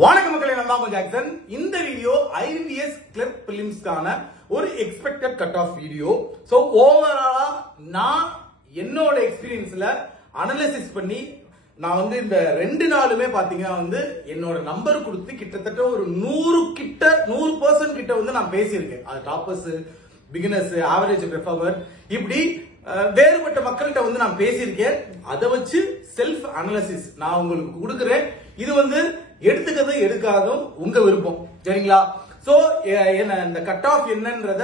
வணக்கம் மக்களே, நான் தான் ஜாக்சன். இந்த வீடியோ IBPS கிளர்க் பிலிம்ஸ்க்கான ஒரு expected cut off video. So ஓவராலா நான் என்னோட எக்ஸ்பீரியன்ஸ்ல அனலைசிஸ் பண்ணி நான் இந்த 2 நாளுமே பாத்தீங்கன்னா என்னோட நம்பர் கொடுத்து கிட்டத்தட்ட ஒரு 100% கிட்ட நான் பேசியிருக்கேன். அது டாப்பர்ஸ், பிகினர்ஸ், ஆவரேஜ் பெர்ஃபார்மர், இப்படி வேறுபட்ட மக்கள்கிட்ட நான் பேசியிருக்கேன். அதை வச்சு செல்ஃப் அனலிசிஸ் நான் உங்களுக்கு கொடுக்கிறேன். இது எடுத்துக்கிறது எடுக்காதும் உங்க விருப்பம், சரிங்களா? சோ இந்த கட் ஆஃப் என்னன்றத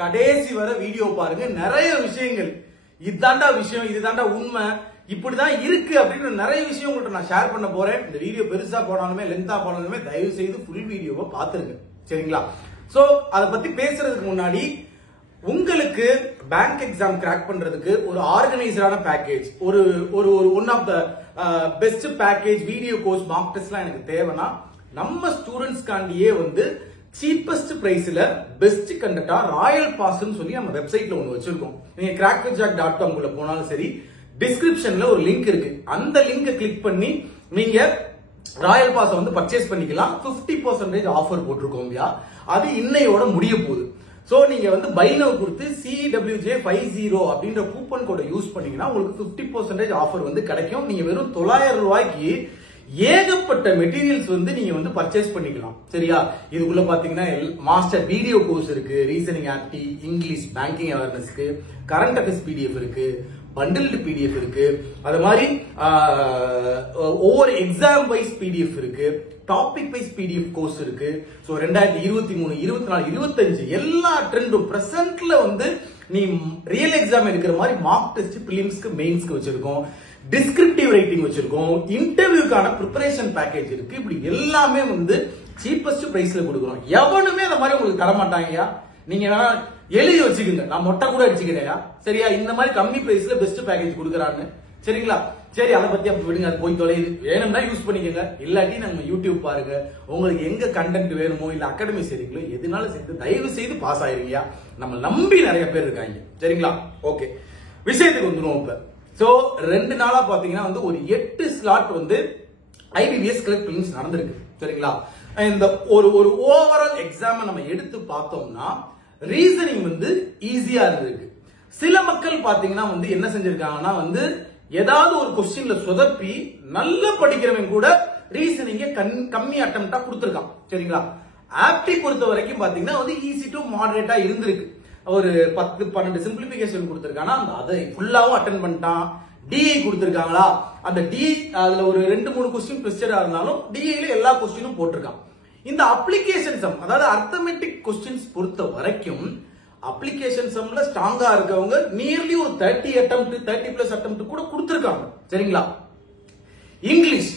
கடைசி வரை வீடியோ பாருங்க. நிறைய விஷயங்கள், இதுதாண்டா விஷயம், இதுதாண்டா உண்மை, இப்படிதான் இருக்கு அப்படின்னு நிறைய விஷயம் உங்கள்கிட்ட நான் ஷேர் பண்ண போறேன். இந்த வீடியோ பெருசா போனாலுமே லென்த்தா போனாலுமே தயவு செய்து ஃபுல் வீடியோவை பாத்துருங்க, சரிங்களா? சோ அதை பத்தி பேசுறதுக்கு முன்னாடி உங்களுக்கு பேங்க் எக்ஸாம் கிராக் பண்றதுக்கு ஒரு ஆர்கனைஸ்டான பேக்கேஜ், ஒரு ஒரு one of the best package video course mark டெஸ்ட்லாம் எனக்கு தேவைன்னா நம்ம ஸ்டூடெண்ட்ஸ் காண்டியே சீப்பஸ்ட் பிரைஸ்ல பெஸ்ட் கண்டக்டா ராயல் பாஸ்ன்னு சொல்லி நம்ம வெப்சைட்ல ஒன்னு வச்சிருக்கோம். நீங்க crackthejag.com குள்ள போனாலும் சரி, டிஸ்கிரிப்ஷன்ல ஒரு லிங்க் இருக்கு. அந்த லிங்கை கிளிக் பண்ணி நீங்க ராயல் பாஸ் பர்ச்சேஸ் பண்ணிக்கலாம். 50% ஆஃபர் போட்டிருக்கோம். அது இன்னையோட முடிய போகுது. சோ நீங்க பை நவ் கொடுத்து CWJ50 அப்படின்ற கூப்பன் கோட யூஸ் பண்ணீங்கன்னா உங்களுக்கு 50% ஆஃபர் கிடைக்கும். நீங்க வெறும் 900 ரூபாய்க்கு ஏகப்பட்ட மெட்டீரியல்ஸ் நீங்க பர்ச்சேஸ் பண்ணிக்கலாம், சரியா? இதுக்குள்ள பாத்தீங்கன்னா மாஸ்டர் வீடியோ கோர்ஸ் இருக்கு, ரீசனிங் ஆப்டி, இங்கிலீஷ், பேங்கிங் அவேர்னஸ்க்கு, கரண்ட் அஃபேர்ஸ் PDF இருக்கு, பண்டில்டு PDF இருக்கு, அது மாதிரி ஒவ்வொரு எக்ஸாம் வைஸ் PDF இருக்கு, டாபிக் வைஸ் PDF கோர்ஸ் இருக்கு. சோ 2023, 24, 25 எல்லா ட்ரெண்டும் பிரசன்ட்ல நீ ரியல் எக்ஸாம் எடுக்கிற மாதிரி மார்க் டெஸ்ட், பிலிம்ஸ்க்கு, மெயின்ஸ்க்கு வச்சிருக்கோம். டிஸ்கிரிப்டிவ் ரைட்டிங் வச்சிருக்கோம். இன்டர்வியூக்கான ப்ரிப்பரேஷன் பேக்கேஜ் இருக்கு. இப்படி எல்லாமே சீப்பஸ்ட் பிரைஸ்ல கொடுக்குறோம். எவனுமே அந்த மாதிரி உங்களுக்கு தர மாட்டாங்கயா. நீங்க எழுதி வச்சுக்கோங்க, நான் மொட்டை கூட அடிச்சுக்கிறேன், சரியா? இந்த மாதிரி கம்மி பிரைஸ்ல பெஸ்ட் பேக்கேஜ் கொடுக்குறான்னு, சரிங்களா? சரி, அதை பத்தி அப்ப விடுங்க, அது போய் தொலையுது. வேணும்னா யூஸ் பண்ணிக்கோங்க, இல்லாட்டி நம்ம யூடியூப் பாருங்க. உங்களுக்கு எங்க கண்டென்ட் வேணுமோ இல்ல அகாடமி சரிங்களோ எதுனாலும் சேர்த்து தயவு செய்து பாஸ் ஆயிருங்க. நம்ம நம்பி நிறைய பேர் இருக்காங்க, சரிங்களா? ஓகே, விஷயத்துக்கு வந்துருவோம். இப்ப சோ 2 நாளா பாத்தீங்கன்னா ஒரு 8 ஸ்லாட் IBPS கிளர்க் பிலிம்ஸ் நடந்திருக்கு, சரிங்களா? இந்த ஒரு ஓவரால் எக்ஸாம் நம்ம எடுத்து பார்த்தோம்னா ரீசனிங் ஈஸியா இருந்திருக்கு. சில மக்கள் பாத்தீங்கன்னா என்ன செஞ்சிருக்காங்கன்னா ஏதாவது ஒரு கொஸ்டின்ல சொதப்பி நல்ல படிக்கிறவங்க கூட ரீசனிங்க கம்மி அட்டெம்ப்டா கொடுத்திருக்கான், சரிங்களா? ஆப்டி பொறுத்த வரைக்கும் பாத்தீங்கன்னா ஈஸி டு மாடரேட்டா இருந்திருக்கு. ஒரு 10-12 சிம்பிளிபிகேஷன் கொடுத்திருக்கானா அதை ஃபுல்லாவும் அட்டென்ட் பண்ணிட்டான். டிஐ கொடுத்திருக்காங்களா, அந்த டி அதுல ஒரு 2-3 கொஸ்டின் ப்ரெஸ்டடா இருந்தாலும் டிஐல எல்லா கொஸ்டினும் போட்டிருக்கான். இந்த அப்ளிகேஷன் சம், அதாவது அர்த்தமெட்டிக் கொஸ்டின்ஸ் பொறுத்த வரைக்கும் அப்ளிகேஷன் சம்ல ஸ்ட்ராங்கா இருக்கவங்க நியர்லி ஒரு 30 அட்டெம்ப்ட், 30+ அட்டெம்ப்ட் கூட கொடுத்திருக்காங்க, சரிங்களா? இங்கிலீஷ்,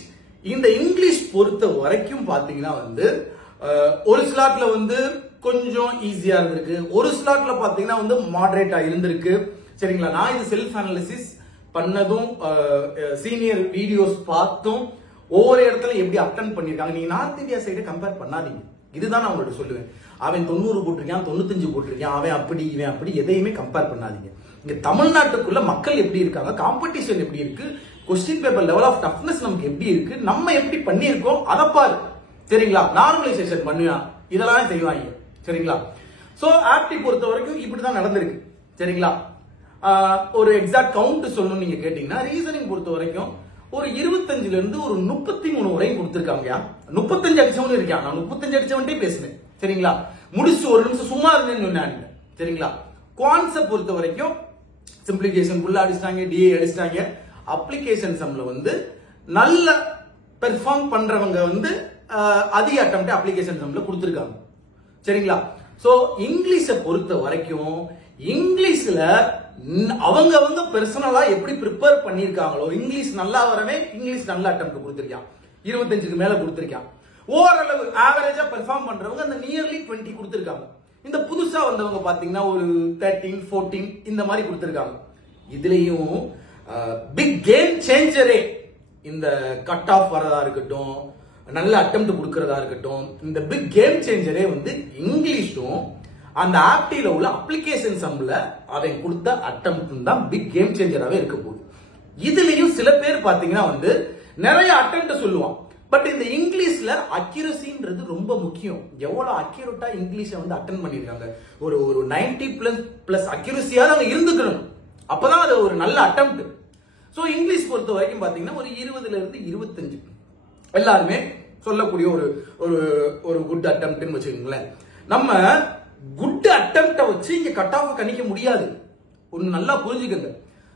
இந்த இங்கிலீஷ் பொறுத்த வரைக்கும் பாத்தீங்கன்னா ஒரு ஸ்லாட்ல கொஞ்சம் ஈஸியா இருந்திருக்கு, ஒரு ஸ்லாட்ல பாத்தீங்கன்னா மாடரேட்டா இருந்திருக்கு, சரிங்களா? நான் இது செல்ஃப் அனாலிசிஸ் பண்ணதும் சீனியர் வீடியோஸ் பார்த்தும் ஒவ்வொரு இடத்துல எப்படி அட்டெண்ட் பண்ணிருக்காங்க. நீங்க நார்த் இந்தியா சைடு கம்பேர் பண்ணாதீங்க, இதுதான் நான் உங்களுக்கு சொல்லுவேன். அவன் 90 போட்டிருக்கான், 95 போட்டிருக்கான், அவன் அப்படி இவன் அப்படி எதையுமே கம்பேர் பண்ணாதீங்க. இங்க தமிழ்நாட்டுக்குள்ள மக்கள் எப்படி இருக்காங்க, காம்படிஷன் எப்படி இருக்கு, question paper level of toughness நமக்கு எப்படி இருக்கு, நம்ம எப்படி பண்ணியிருக்கோம் அதை பாரு, சரிங்களா? நார்மலைசேஷன் பண்ணுவான், இதெல்லாம் செய்வாங்க, சரிங்களா? சோ ஆப்டி பொறுத்த வரைக்கும் இப்படிதான் நடந்திருக்கு, சரிங்களா? ஒரு எக்ஸாக்ட் கவுண்ட் சொல்லணும் நீங்க கேட்டீங்கன்னா ரீசனிங் பொறுத்த வரைக்கும் ஒரு 25ல இருந்து ஒரு 33 வரையும் கொடுத்திருக்காங்க. 35 அடிச்சவனு இருக்கான், நான் 35 அடிச்சவன்ட்டே பேசுனேன், சரிங்களா? முடிச்சு ஒரு நிமிஷம் சும்மா இருந்தேன்னு சொன்னேன், சரிங்களா? குவான்ஸை பொறுத்த வரைக்கும் சிம்பிளிஃபிகேஷன் ஃபுல்லா அடிச்சிட்டாங்க, டிஏ அடிச்சிட்டாங்க. அப்ளிகேஷன் சம்ல நல்ல பெர்ஃபார்ம் பண்றவங்க அதிக அட்டெம்ப்ட் அப்ளிகேஷன் சம்ல கொடுத்திருக்காங்க, சரிங்களா? சோ இங்கிலீஷை பொறுத்த வரைக்கும் இங்கிலீஷ்ல அவங்க பெர்சனலா எப்படி ப்ரிப்பேர் பண்ணிருக்காங்களோ, இங்கிலீஷ் நல்லா வரவே இங்கிலீஷ் நல்ல அட்டெம்ப்ட் கொடுத்திருக்கான், 25க்கு மேல கொடுத்திருக்கான். ஓரளவு ஆவரேஜா பெர்ஃபார்ம் பண்றவங்க அந்த நியர்லி 20 கொடுத்திருக்காங்க. இந்த புதுசா வந்தவங்க பாத்தீங்கன்னா ஒரு 13, 14 இந்த மாதிரி கொடுத்திருக்காங்க. இதுலயும் பிக் கேம் சேஞ்சரே இந்த கட் ஆஃப் வரதா இருக்கட்டும், நல்ல அட்டெம்ப்ட் கொடுக்கறதா இருக்கட்டும், இந்த பிக் கேம் சேஞ்சரே இங்கிலீஷும் அந்த ஆப்டில உள்ள அப்ளிகேஷன் சம்ல அவன் கொடுத்த அட்டெம்ப்ட் தான் பிக் கேம் சேஞ்சராவே இருக்க போகுது. இதுலயும் சில பேர் பாத்தீங்கன்னா நிறைய அட்டெம்ப்ட் சொல்லுவான், பட் இந்த இங்கிலீஷ்ல அக்யூரசின்றது ரொம்ப முக்கியம். எவ்வளவு அக்யூரேட்டா இங்கிலீஷை வந்து அட்டென்ட் பண்ணிருக்காங்க. ஒரு 90+ அக்யூரசியா அவங்க இருந்துக்கணும். அப்பதான் அது ஒரு நல்ல அட்டெம்ப்ட். சோ இங்கிலீஷ் பொறுத்த வரைக்கும் பாத்தீங்கன்னா ஒரு 20ல இருந்து 25 எல்லாருமே சொல்லக்கூடிய ஒரு குட் அட்டெம்ப்ட்னு வச்சுக்கோங்களேன். நம்ம குட் அட்டெம்ப்ட வச்சு இங்க கட் ஆஃப் கணிக்க முடியாது. ஒன்னு நல்லா புரிஞ்சுக்கங்க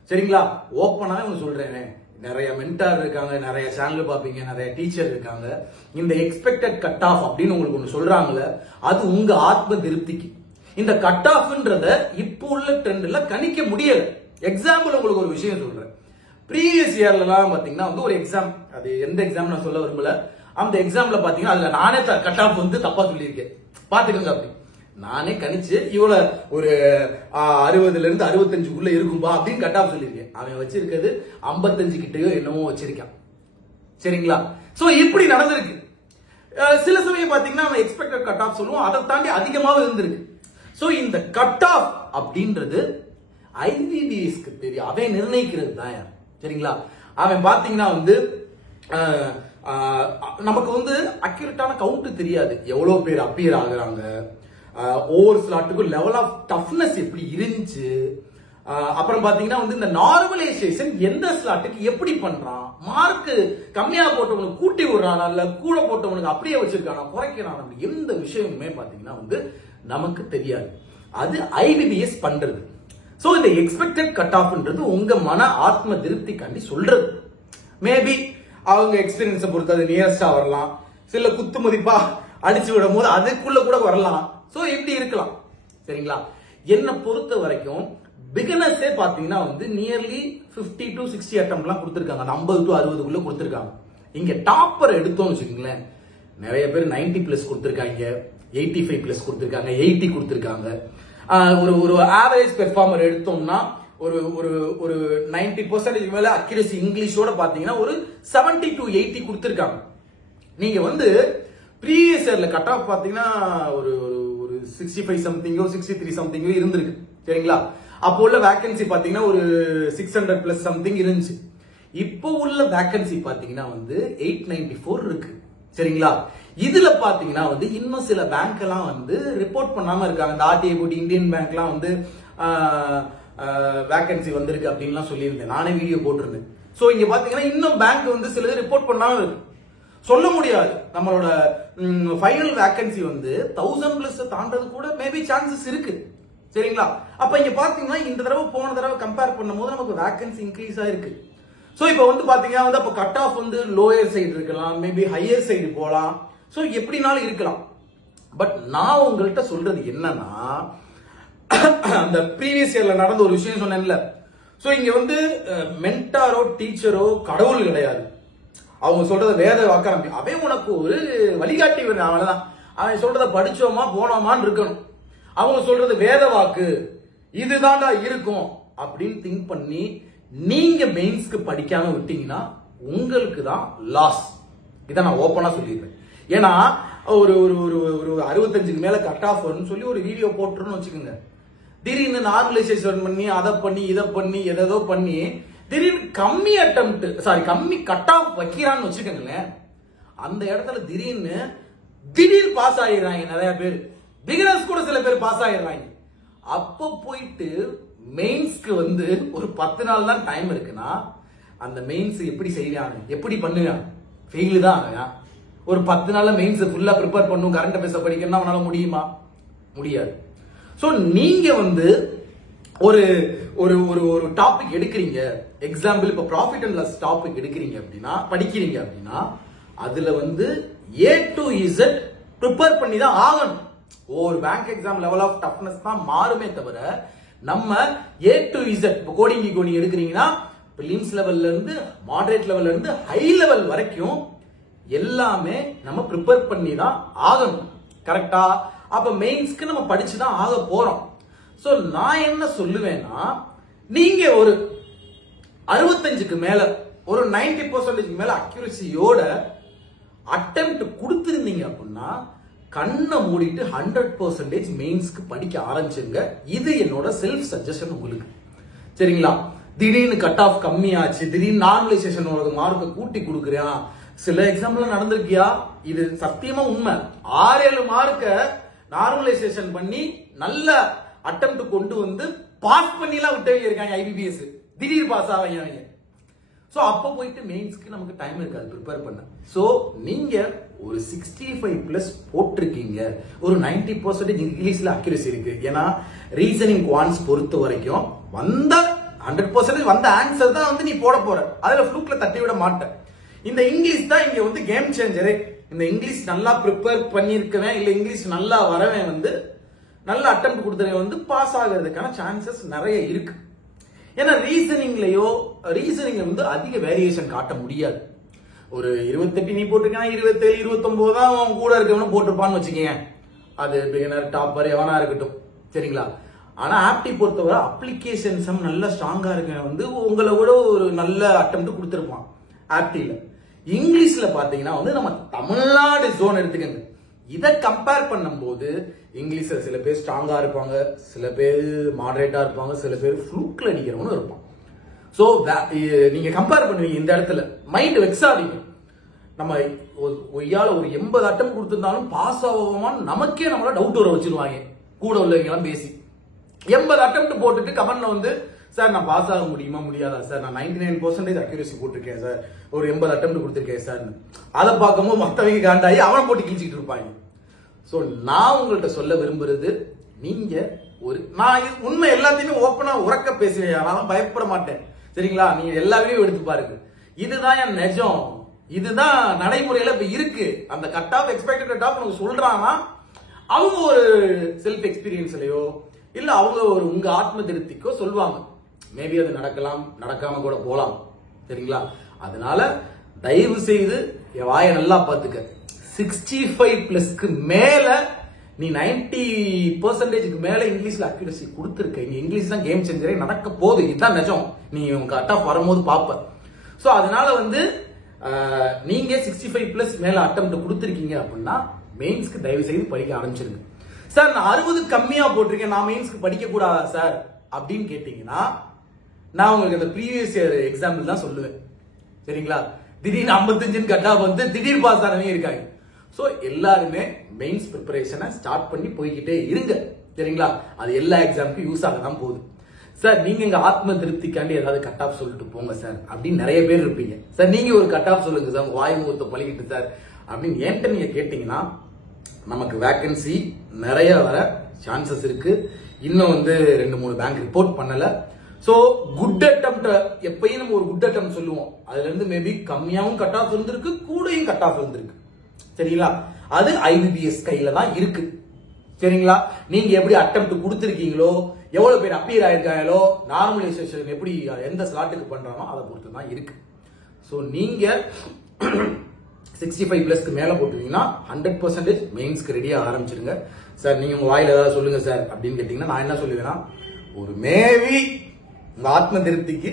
சரிங்களா. ஓப்பனாவே ஒன்னு சொல்றேன், நிறைய மென்டார் இருக்காங்க, நிறைய சேனல் பாப்பீங்க, நிறைய டீச்சர் இருக்காங்க. இந்த எக்ஸ்பெக்டட் கட் ஆஃப் அப்படின்னு உங்களுக்கு ஒன்று சொல்றாங்கல்ல, அது உங்க ஆத்ம திருப்திக்கு. இந்த கட் ஆஃப்ன்றத இப்போ உள்ள ட்ரெண்ட்ல கணிக்க முடியல. எக்ஸாம்பிள் உங்களுக்கு ஒரு விஷயம் சொல்றேன். ப்ரீவியஸ் இயர்லாம் பாத்தீங்கன்னா வந்து ஒரு எக்ஸாம், அது எந்த எக்ஸாம் நான் சொல்ல விரும்பல, அந்த எக்ஸாம்ல பாத்தீங்கன்னா அதுல நானே கட் ஆஃப் வந்து தப்பா சொல்லியிருக்கேன். பாத்துக்கோங்க. அப்படி நானே கணிச்சு இவ்வளவு ஒரு 60ல இருந்து 65 இருக்கும்பா அப்படின்னு கட் ஆஃப் சொல்லியிருக்கேன். அவன் வச்சிருக்கிறது 55 கிட்டயோ என்னமோ வச்சிருக்கான் சரிங்களா. சோ இப்படி நடந்திருக்கு. சில சமயம் பாத்தீங்கன்னா அவன் எக்ஸ்பெக்டட் கட் ஆஃப் சொல்லுவோம், அதை தாண்டி அதிகமாக இருந்திருக்கு. சோ இந்த கட் ஆஃப் அப்படின்றது ஐபிபிஎஸ்க்கு தெரியும், அவன் நிர்ணயிக்கிறது தான் சரிங்களா. அவன் பாத்தீங்கன்னா வந்து நமக்கு வந்து அக்யூரேட்டான கவுண்ட் தெரியாது, எவ்வளவு பேர் அப்பியர் ஆகுறாங்க, ஒவ்வொரு ஸ்லாட்டுக்கும் லெவல் ஆஃப் டஃப்னஸ் எப்படி இருந்துச்சு, அப்புறம் பாத்தீங்கன்னா வந்து இந்த நார்மலைசேஷன் எந்த ஸ்லாட்டுக்கு எப்படி பண்றான், மார்க் கம்மியா போட்டவனுக்கு கூட்டி விடுறானா இல்ல கூட போட்டவனுக்கு அப்படியே வச்சிருக்கானா குறைக்கிறானா, எந்த விஷயமுமே பாத்தீங்கன்னா வந்து நமக்கு தெரியாது. அது ஐபிபிஎஸ் பண்றது. சோ இந்த எக்ஸ்பெக்டட் கட் ஆஃப்ன்றது உங்க மன ஆத்ம திருப்திக்காண்டி சொல்றது. மேபி அவங்க எக்ஸ்பீரியன்ஸை பொறுத்து அது நியரஸ்டா வரலாம், சில குத்து மதிப்பா அடிச்சு விடும் போது அதுக்குள்ள கூட வரலாம். சோ இப்படி இருக்கலாம் சரிங்களா. என்ன பொறுத்த வரைக்கும் பிகினர்ஸே பாத்தீங்கன்னா வந்து நியர்லி 50 to 60 அட்டம்ப்ட்லாம் கொடுத்திருக்காங்க, 50 to 60 கொடுத்திருக்காங்க. இங்க டாப்பர் எடுத்தோம்னு வச்சுக்கோங்களேன், நிறைய பேர் 90+ கொடுத்திருக்காங்க, 85+ கொடுத்திருக்காங்க, 80 கொடுத்திருக்காங்க. ஒரு ஆவரேஜ் பெர்ஃபார்மர் எடுத்தோம்னா ஒரு ஒரு ஒரு 90% மேல அக்யூரசி இங்கிலீஷோட பாத்தீங்கன்னா ஒரு 70 to 80 கொடுத்திருக்காங்க. நீங்க வந்து ப்ரீவியஸ் இயர்ல கட் ஆஃப் பாத்தீங்கன்னா ஒரு 65 சம்திங்கோ 63 சம்திங்கோ இருந்திருக்கு சரிங்களா. அப்போ உள்ள வேகன்சி பாத்தீங்கன்னா ஒரு 600+ சம்திங் இருந்துச்சு. இப்போ உள்ள வேகன்சி பாத்தீங்கன்னா வந்து 894 இருக்கு சரிங்களா. இதுல பாத்தீங்கன்னா வந்து இன்னும் சில பேங்க் எல்லாம் வந்து ரிப்போர்ட் பண்ணாம இருக்காங்க. இந்த ஆர்டிஐ போட்டி இந்தியன் பேங்க் எல்லாம் வந்து வேகன்சி வந்திருக்கு அப்படின்லாம் சொல்லியிருந்தேன், நானே வீடியோ போட்டிருந்தேன். சோ இங்க பாத்தீங்கன்னா இன்னும் பேங்க் வந்து சிலது ரிப்போர்ட் பண்ணாம இருக்கு. சொல்ல முடியாது, நம்மளோட ஃபைனல் வேகன்சி வந்து 1000+ தாண்டது கூட மேபி சான்சஸ் இருக்கு சரிங்களா. அப்ப இங்க பாத்தீங்கன்னா இந்த தடவை போன தடவை கம்பேர் பண்ணும்போது நமக்கு வேகன்சி இன்க்ரீஸ் ஆயிருக்கு. சோ இப்போ வந்து பாத்தீங்கன்னா வந்து அப்ப கட் ஆஃப் வந்து லோயர் சைடு இருக்கலாம், மேபி ஹையர் சைடு போலாம், சோ எப்படினாலும் இருக்கலாம். பட் நான் உங்கள்கிட்ட சொல்றது என்னன்னா, அந்த ப்ரீவியஸ் இயர்ல நடந்த ஒரு விஷயம் சொன்னேன்ல. சோ இங்க வந்து மென்டாரோ டீச்சரோ கடவுள் கிடையாது. அவங்க சொல்றத வேத வாக்க நம்பி அவன் உனக்கு ஒரு வழிகாட்டி வேணும், அவனதான். அவன் சொல்றத படிச்சோமா போனோமான்னு இருக்கணும். அவங்க சொல்றது வேத வாக்கு, இதுதான்டா இருக்கும் அப்படின்னு திங்க் பண்ணி நீங்க மெயின்ஸ்க்கு படிக்காம விட்டீங்கன்னா உங்களுக்கு தான் லாஸ். இதை நான் ஓப்பனா சொல்லிடுறேன். ஏன்னா ஒரு ஒரு ஒரு 65க்கு மேல கட் ஆஃப் வரும்னு சொல்லி ஒரு வீடியோ போட்டுருன்னு வச்சுக்கோங்க. திடீர்னு நார்மலைசேஷன் பண்ணி அதை பண்ணி இதை பண்ணி எதோ பண்ணி திடீர்னு கம்மி அட்டெம்ப்ட் கம்மி கட் ஆஃப் வைக்கிறான்னு வச்சுக்கோங்களேன். அந்த இடத்துல திடீர் பாஸ் ஆயிடுறாங்க நிறைய பேர். பிகினர்ஸ் கூட சில பேர் பாஸ் ஆயிடுறாங்க. அப்போ போயிட்டு மெயின்ஸ்க்கு வந்து ஒரு 10 நாள் தான் டைம் இருக்குன்னா அந்த மெயின்ஸ் எப்படி செய்யறாங்க, எப்படி பண்ணுவாங்க, ஃபெயில் தான் ஆகும். ஒரு 10 நாள்ல மெயின்ஸ் ஃபுல்லா ப்ரிப்பேர் பண்ணும், கரண்ட் அஃபேர்ஸ் படிக்கணும்னா அவனால முடியுமா? முடியாது. சோ நீங்க வந்து ஒரு ஒரு ஒரு டாபிக் எடுக்கிறீங்க, எக்ஸாம்பிள் இப்ப ப்ராஃபிட் அண்ட் லாஸ் டாபிக் எடுக்கிறீங்க அப்படின்னா படிக்கிறீங்க அப்படின்னா அதுல வந்து A to Z ப்ரிப்பேர் பண்ணி தான் ஆகணும். ஒரு bank exam level of toughness தான் மாறுமே தவிர நம்ம A to Z இப்போ கோடிங் எடுக்கிறீங்கன்னா பிலிம்ஸ் லெவல்ல இருந்து மாடரேட் லெவல்ல இருந்து ஹை லெவல் வரைக்கும் எல்லாமே நம்ம ப்ரிப்பேர் பண்ணி தான் ஆகணும். கரெக்டா? அப்ப மெயின்ஸ்க்கு நம்ம படிச்சுதான் ஆக போறோம். சோ நான் என்ன சொல்லுவேன்னா, நீங்க ஒரு 65க்கு மேல ஒரு 90% மேல அக்யூரசியோட அட்டெம்ப்ட் கொடுத்திருந்தீங்க அப்படின்னா கண்ணை மூடிட்டு 100% மெயின்ஸ்க்கு படிக்க ஆரம்பிச்சுங்க. இது என்னோட செல்ஃப் சஜஷன் உங்களுக்கு. சரிங்களா? திடீர்னு கட் ஆஃப் கம்மியாச்சு, திடீர்னு நார்மலைசேஷன் மார்க்கை கூட்டி கொடுக்குறான், சில எக்ஸாம்பிள் நடந்திருக்கியா, இது சத்தியமா உண்மை. 6-7 மார்க்க நார்மலைசேஷன் பண்ணி நல்ல அட்டெம்ப்ட் கொண்டு வந்து பாஸ் பண்ணி எல்லாம் விட்டவங்க இருக்காங்க ஐபிபிஎஸ். திடீர் பாஸ் ஆவாங்க. சோ அப்ப போயிட்டு மெயின்ஸ்க்கு நமக்கு டைம் இருக்காது ப்ரிப்பேர் பண்ண. சோ நீங்க ஒரு 65+ போட்டிருக்கீங்க, ஒரு 90% இங்கிலீஷ்ல அக்யூரசி இருக்கு. ஏன்னா ரீசனிங் குவான்ஸ் பொறுத்த வரைக்கும் வந்த 100% வந்த ஆன்சர் தான் வந்து நீ போட போற, அதுல ஃப்ளூக்ல தட்டி விட மாட்டேன். இந்த இங்கிலீஷ் தான் இங்க வந்து கேம் சேஞ்சரே. இந்த இங்கிலீஷ் நல்லா ப்ரிப்பேர் பண்ணிருக்கவன் இல்ல இங்கிலீஷ் நல்லா வரவன் வந்து நல்ல அட்டெம்ப்ட் கொடுத்தவன் வந்து பாஸ் ஆகிறதுக்கான சான்சஸ் நிறைய இருக்கு. ஏன்னா ரீசனிங்ல வந்து அதிக வேரியேஷன் காட்ட முடியாது. ஒரு 28 நீ போட்டிருக்கா, 27 29 தான் அவன் கூட இருக்கவனும் போட்டிருப்பான்னு வச்சுக்கீங்க. அது பிகினர் டாப்பர் எவனா இருக்கட்டும், சரிங்களா? ஆனா ஆப்டி பொறுத்தவரை அப்ளிகேஷன்ஸ் நல்ல ஸ்ட்ராங்கா இருக்க வந்து உங்களை விட ஒரு நல்ல அட்டெம்ப்ட் கொடுத்துருப்பான் ஆப்டில. இங்கிலீஷ்ல பாத்தீங்கன்னா வந்து நம்ம தமிழ்நாடு ஜோன் எடுத்துக்கங்க. இதை கம்பேர் பண்ணும்போது இங்கிலீஷ்ல சில பேர் ஸ்ட்ராங்கா இருப்பாங்க, சில பேர் மாடரேட்டா இருப்பாங்க, சில பேர் ஃப்ளூக்ல அடிக்கிறவனும் இருப்பான். சோ நீங்க கம்பேர் பண்ணுவீங்க, இந்த இடத்துல மைண்ட் வெக்ஸ் ஆவீங்க. நம்ம ஒய்யால ஒரு 80 அட்டம் கொடுத்திருந்தாலும் பாஸ் ஆகுமான்னு நமக்கே நம்மள டவுட் வர வச்சிருவாங்க கூட உள்ளவங்க எல்லாம் பேசி. 80 அட்டம் போட்டுட்டு கமெண்ட்ல வந்து சார் நான் பாஸ் ஆக முடியுமா முடியாதா சார், நான் 99% அக்யூரசி போட்டிருக்கேன் சார், ஒரு 80 அட்டம் கொடுத்திருக்கேன் சார். அதை பார்க்கும்போது மத்தவங்க காண்டாயி அவனை போட்டு கிழிச்சிட்டு இருப்பாங்க. சோ நான் உங்கள்கிட்ட சொல்ல விரும்புறது, நீங்க நான் உண்மை எல்லாத்தையுமே ஓப்பனா உறக்க பேசுவேன், நான் பயப்பட மாட்டேன், சரிங்களா? நீங்க எல்லா வீடியோ எடுத்து பாருங்க. இதுதான் என் நிஜம், இதுதான் நடைமுறையில இப்ப இருக்கு. அந்த cut off expected cut off உனக்கு சொல்றாங்கன்னா அவங்க ஒரு செல்ஃப் எக்ஸ்பீரியன்ஸ்லயோ இல்ல அவங்க ஒரு உங்க ஆத்ம திருப்திக்கோ சொல்லுவாங்க. மேபி அது நடக்கலாம், நடக்காம கூட போலாம், சரிங்களா? அதனால தயவு செய்து என் வாயை நல்லா பாத்துக்க. 65+க்கு மேல நீ 90%க்கு மேல இங்கிலீஷ்ல அக்யூரசி கொடுத்திருக்க. இங்க இங்கிலீஷ் தான் கேம் சேஞ்சரே நடக்க போகுது. இதுதான் நிஜம். நீ உங்க கட் ஆஃப் வரும்போது பாப்ப. சோ அதனால வந்து நீங்க 65+ மேல அட்டெம்ப்ட் கொடுத்திருக்கீங்க அப்படின்னா மெயின்ஸ்க்கு தயவு செய்து படிக்க ஆரம்பிச்சிருங்க. சார் நான் 60 கம்மியா போட்டிருக்கேன், நான் மெயின்ஸ்க்கு படிக்க கூடாதா சார் அப்படின்னு கேட்டீங்கன்னா நான் உங்களுக்கு அந்த ப்ரீவியஸ் இயர் எக்ஸாம்பிள் தான் சொல்லுவேன், சரிங்களா? திடீர்னு 55 கட் ஆஃப் வந்து திடீர் பாஸ் ஆனவங்க இருக்காங்க. சோ எல்லாருமே மெயின்ஸ் ப்ரிப்பரேஷனை ஸ்டார்ட் பண்ணி போய்கிட்டே இருங்க, சரிங்களா? அது எல்லா எக்ஸாமுக்கும் யூஸ் ஆக தான் போகுது. சார் நீங்க எங்க ஆத்ம திருப்திக்காண்டி ஏதாவது கட் ஆஃப் சொல்லிட்டு போங்க சார் அப்படின்னு நிறைய பேர் இருப்பீங்க. சார் நீங்க ஒரு கட் ஆஃப் சொல்லுங்க சார், வாய் முகத்தை பழகிட்டு சார் அப்படின்னு என்கிட்ட நீங்க கேட்டீங்கன்னா நமக்கு வேகன்சி நிறைய வர சான்சஸ் இருக்கு. இன்னும் வந்து 2-3 பேங்க் ரிப்போர்ட் பண்ணல. சோ குட் அட்டெம்ப்ட் எப்பயும் நம்ம ஒரு குட் அட்டெம்ப்ட் சொல்லுவோம், அதுல இருந்து மேபி கம்மியாவும் கட் ஆஃப் இருந்திருக்கு, கூடயும் கட் ஆஃப் இருந்திருக்கு, சரிங்களா? அது ஐபிபிஎஸ் கையில தான் இருக்கு, சரிங்களா? நீங்க எப்படி அட்டெம்ப்ட் கொடுத்திருக்கீங்களோ, எவ்வளவு பேர் அப்பியர் ஆயிருக்காங்களோ, நார்மலைசேஷன் எப்படி எந்த ஸ்லாட்டுக்கு பண்றானோ அதை பொறுத்து தான் இருக்கு. சோ நீங்க 65+க்கு மேல போட்டுட்டீங்கன்னா 100% மெயின்ஸ்க்கு ரெடியா ஆரம்பிச்சிருங்க. சார் நீங்க உங்க வாயில ஏதாவது சொல்லுங்க சார் அப்படின்னு கேட்டீங்கன்னா நான் என்ன சொல்லுவேன்னா, ஒரு மேபி உங்க ஆத்ம திருப்திக்கு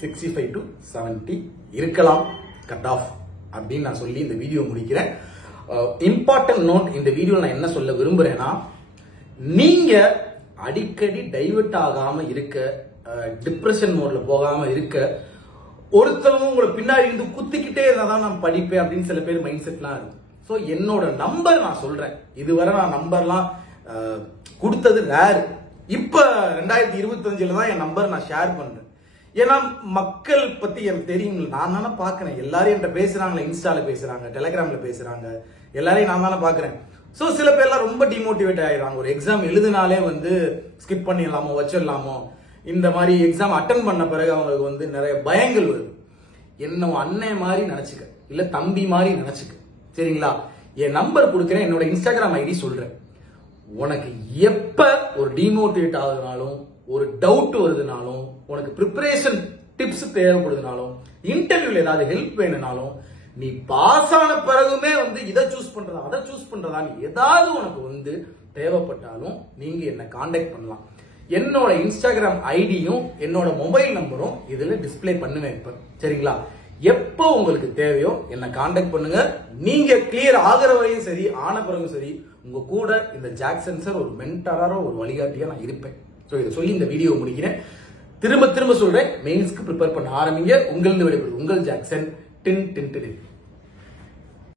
65 to 70 இருக்கலாம் கட் ஆஃப் அப்படின்னு நான் சொல்லி இந்த வீடியோ முடிக்கிறேன். இம்பார்ட்டன்ட் நோட், இந்த வீடியோல நான் என்ன சொல்ல விரும்புறேன்னா, நீங்க அடிக்கடி டைவர்ட் ஆகாம இருக்க, டிப்ரெஷன் மோட்ல போகாம இருக்க, ஒருத்தவங்க உங்களை பின்னாடி இருந்து குத்திக்கிட்டே இருந்தாதான் நான் படிப்பேன் அப்படின்னு சில பேர் மைண்ட் செட்லாம் இருக்கு. சோ என்னோட நம்பர் நான் சொல்றேன், இதுவரை நான் நம்பர்லாம் கொடுத்தது ரேர். இப்ப 2025 தான் என் நம்பர் நான் ஷேர் பண்றேன். ஏன்னா மக்கள் பத்தி எனக்கு தெரியும், நான் தானே பாக்குறேன். எல்லாரும் என்கிட்ட பேசுறாங்களே, இன்ஸ்டால பேசுறாங்க, டெலிகிராம்ல பேசுறாங்க, எல்லாரையும் நான் தானே பாக்குறேன். சோ சில பேர்லாம் ரொம்ப டிமோட்டிவேட் ஆயிடுறாங்க. ஒரு எக்ஸாம் எழுதினாலே வந்து ஸ்கிப் பண்ணிடலாமோ வச்சிடலாமோ, இந்த மாதிரி எக்ஸாம் அட்டன் பண்ண பிறகு அவங்களுக்கு வந்து நிறைய பயங்கள் வருது. என்ன அண்ணன் மாதிரி நினைச்சுக்க, இல்ல தம்பி மாதிரி நினைச்சுக்க, சரிங்களா? என் நம்பர் கொடுக்குறேன், என்னோட இன்ஸ்டாகிராம் ஐடி சொல்றேன். உனக்கு எப்ப ஒரு டிமோட்டிவேட் ஆகுதுனாலும், ஒரு டவுட் வருதுனாலும், உனக்கு ப்ரிப்பரேஷன் டிப்ஸ் தேவைப்படுதுனாலும், இன்டர்வியூல ஏதாவது ஹெல்ப் வேணும்னாலும், நீ பாஸ் ஆன பிறகுமே வந்து இதை சூஸ் பண்றதா அதை சூஸ் பண்றதா ஏதாவது உனக்கு வந்து தேவைப்பட்டாலும் நீங்க என்ன கான்டாக்ட் பண்ணலாம். என்னோட இன்ஸ்டாகிராம் ஐடியும் என்னோட மொபைல் நம்பரும் இதுல டிஸ்பிளே பண்ணுவேன் இப்ப, சரிங்களா? எப்போ உங்களுக்கு தேவையோ என்ன கான்டாக்ட் பண்ணுங்க. நீங்க கிளியர் ஆகிற வரையும் சரி, ஆன பிறகும் சரி, உங்க கூட இந்த ஜாக்சன் சார் ஒரு மென்டாரோ ஒரு வழிகாட்டியா நான் இருப்பேன். சோ இதை சொல்லி இந்த வீடியோ முடிக்கிறேன். திரும்ப திரும்ப சொல்றேன், மெயின்ஸ்க்கு ப்ரிப்பேர் பண்ண ஆரம்பிங்க. உங்களிருந்து விடைபெறுவது உங்கள் ஜாக்சன். டின் டின் டின்.